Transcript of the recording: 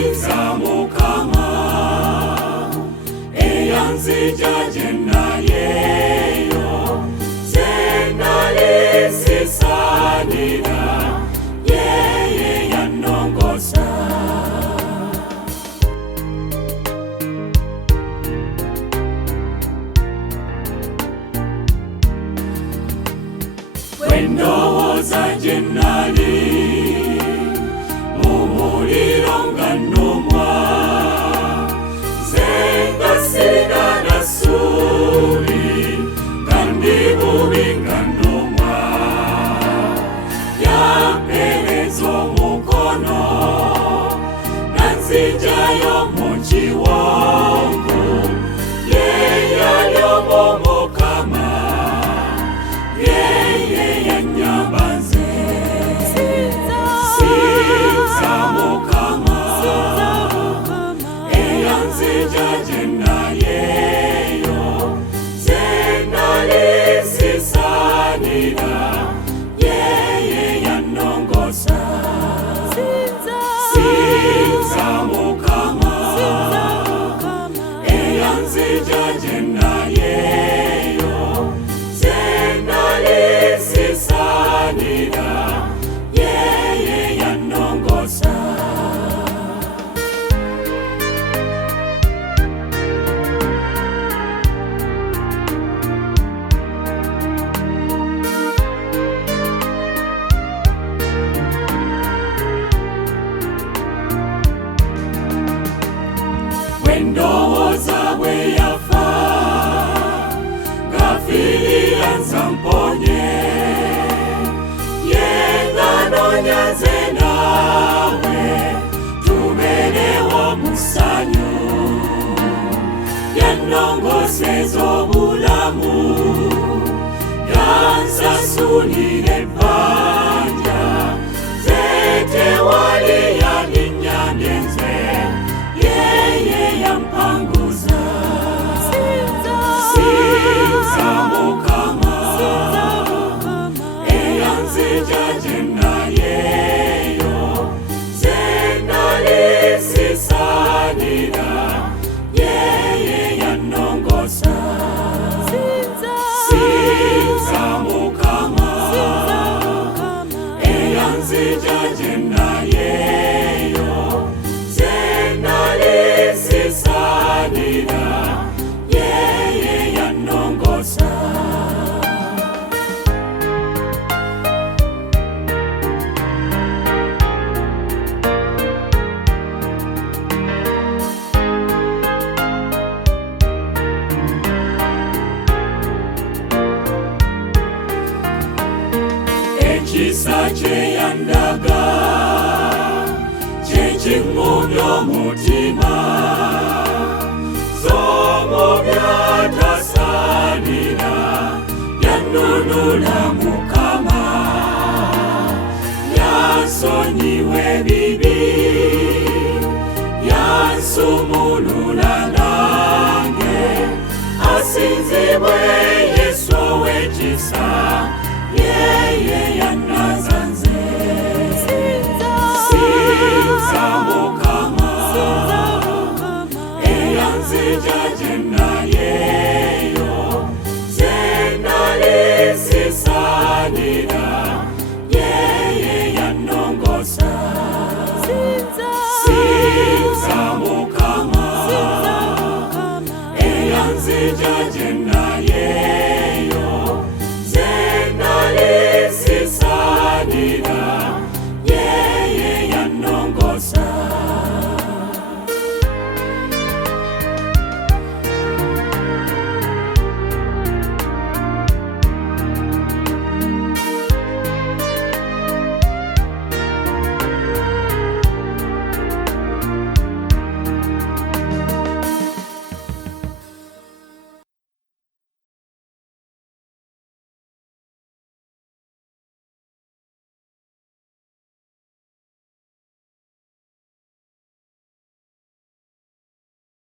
sinza mukama eyanzija gye naliyo zenali sisaanira yeye yannongosa. Bwendowooza gye nali mu muliro nga nnumwa, nze nga sirina na ssuubi, nga ndi bubi nga nnumwa, yampeereza omukono nanziggyayo mu kiwonvu, ye yali omumukama yeye yannyamba nze. Sinza mukama eyanzija gye naliyo nze nali sisaanira yeye yannongosa. Sinza mukama eyanzija gye naliyo nze nali sisaanira yeye yannongosa. Bwendowooza bwe yafa ng'afiirira nze amponye, ye ng'anoonya nze naawe tubeerewo mu ssanyu, yannongoseza obulamu, yansasulira ebbanja, nze tewali yaninnyambye nze yeye yampanguza. Sinza mukama eyanzija gye naliyo nze nali sisaanira yeye yannongosa. Sinza mukama eyanzija gye naliyo nze nali sisaanira yeye yannongosa. Ekisa kye yandaga kye kiŋŋumya omutima, z'omubi atasaanira yannunula mukama, yansonyiwa ebibi, yansumulula nange, asinzibwe Yesu ow'ekisa yeye yannaza nze. Sinza mukama eyanzija gye naliyo nze nali sisaanira yeye yannongosa. Sinza mukama eyanzija gye naliyo